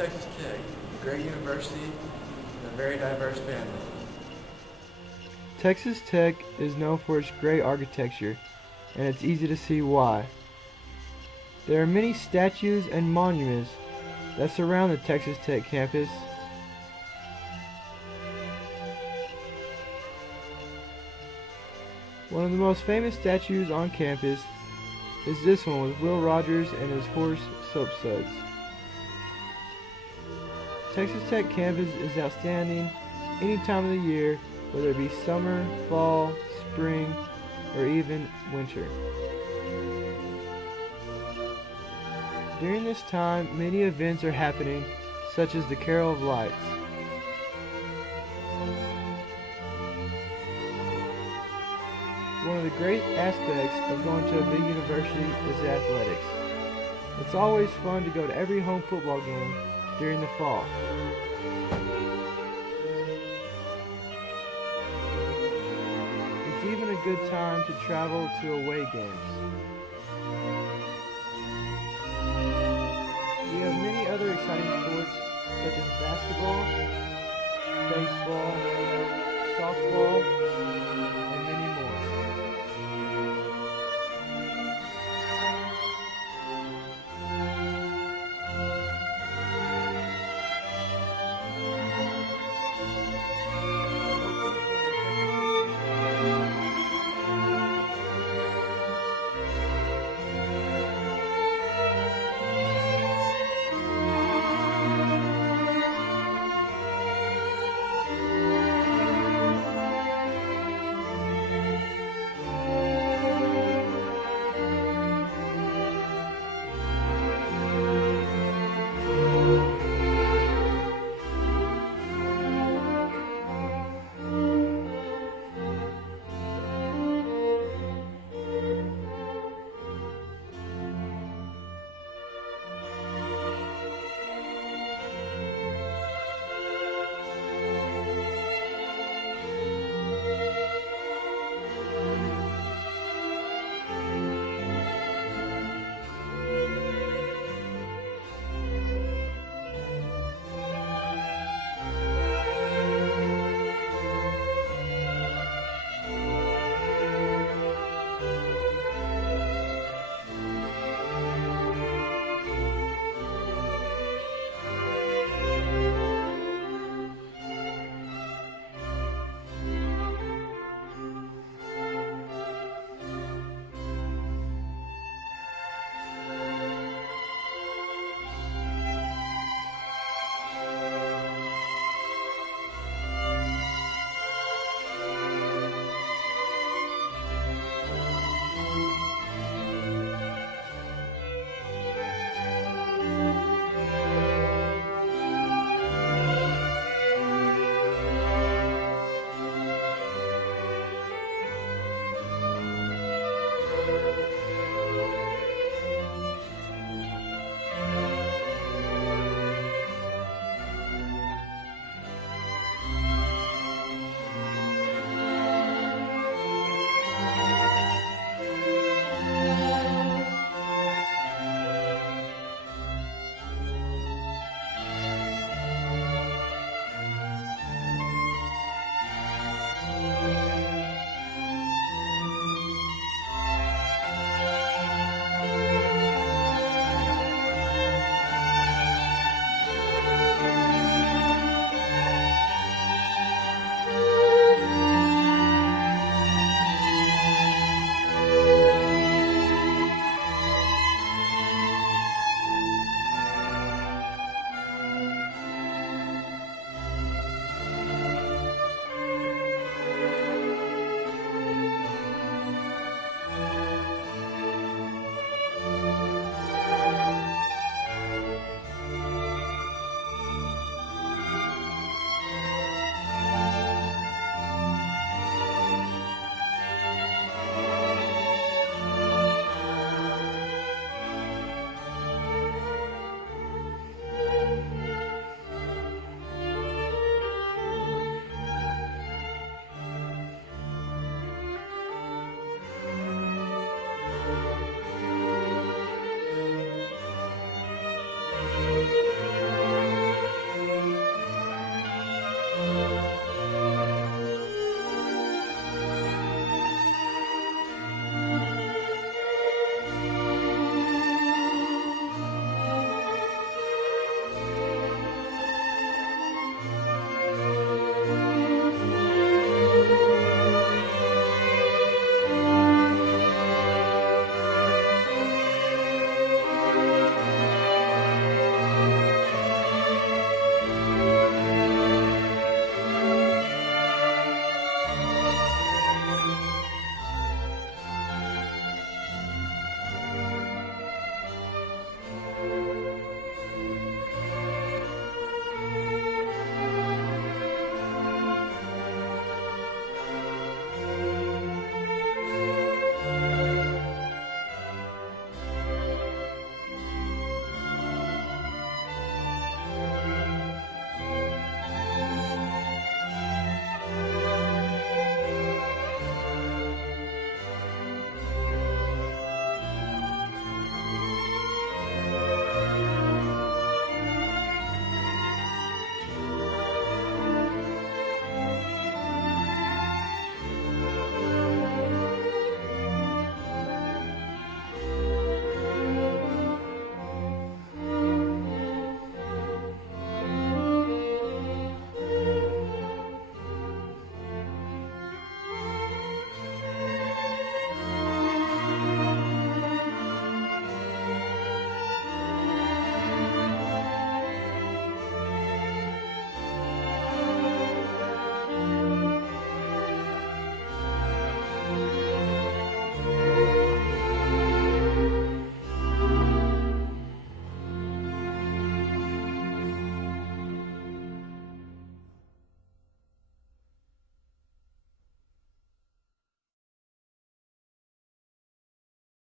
Texas Tech, a great university and a very diverse family. Texas Tech is known for its great architecture, and it's easy to see why. There are many statues and monuments that surround the Texas Tech campus. One of the most famous statues on campus is this one with Will Rogers and his horse Soapsuds. Texas Tech campus is outstanding any time of the year, whether it be summer, fall, spring, or even winter. During this time, many events are happening, such as the Carol of Lights. One of the great aspects of going to a big university is athletics. It's always fun to go to every home football game during the fall. It's even a good time to travel to away games. We have many other exciting sports such as basketball, baseball, softball, and many more.